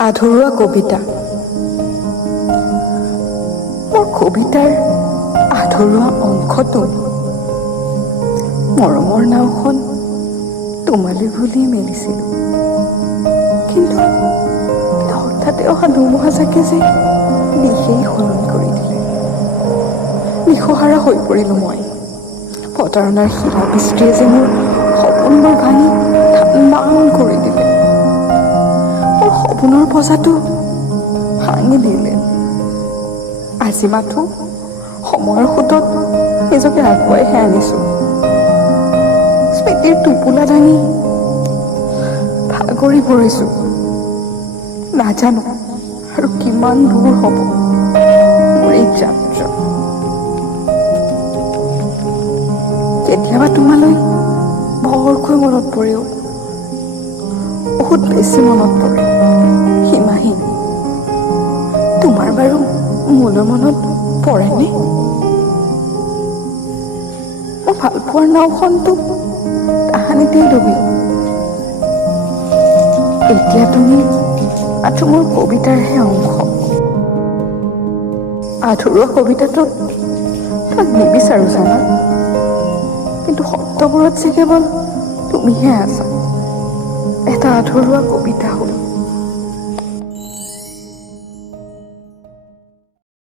আধৰুৱা কবিতা। মোৰ কবিতাৰ আধৰুৱা অংশটো মৰমৰ নাওখন তোমালৈ বুলি মেলিছিলোঁ, কিন্তু হঠাতে অহা ধুমুহাজাকে যে দিশেই সলনি কৰি দিলে। দিশহাৰা হৈ পৰিলোঁ মই। প্ৰতাৰণাৰ শিলা বৃষ্টিয়ে যে মোৰ সপোনবোৰ ভাঙি ঠাণ্ডা কৰি দিলে। মোৰ সপোনৰ বজাটো ভাঙি দিলে। আজি মাথো সময়ৰ সোঁতত নিজকে আগুৱাইহে আনিছোঁ। স্মৃতিৰ টোপোলা দাঙি ভাগৰি পৰিছোঁ। নাজানো আৰু কিমান দূৰ হ'ব মোৰ এই যাত্ৰা। কেতিয়াবা তোমালৈ বৰকৈ মনত পৰেও, বহুত বেছি মনত পৰে, সীমাহীন। তোমাৰ বাৰু মোলৈ মনত পৰেনে? মই ভালপোৱাৰ নাওখনতো কাহানিতেই ডুবিল। এতিয়া তুমি মাথো মোৰ কবিতাৰহে অংশ। আধৰুৱা কবিতাটো তাক নিবিচাৰোঁ জানা, কিন্তু শব্দবোৰত যে কেৱল তুমিহে আছা। এটা আধৰুৱা কবিতা হ'ল।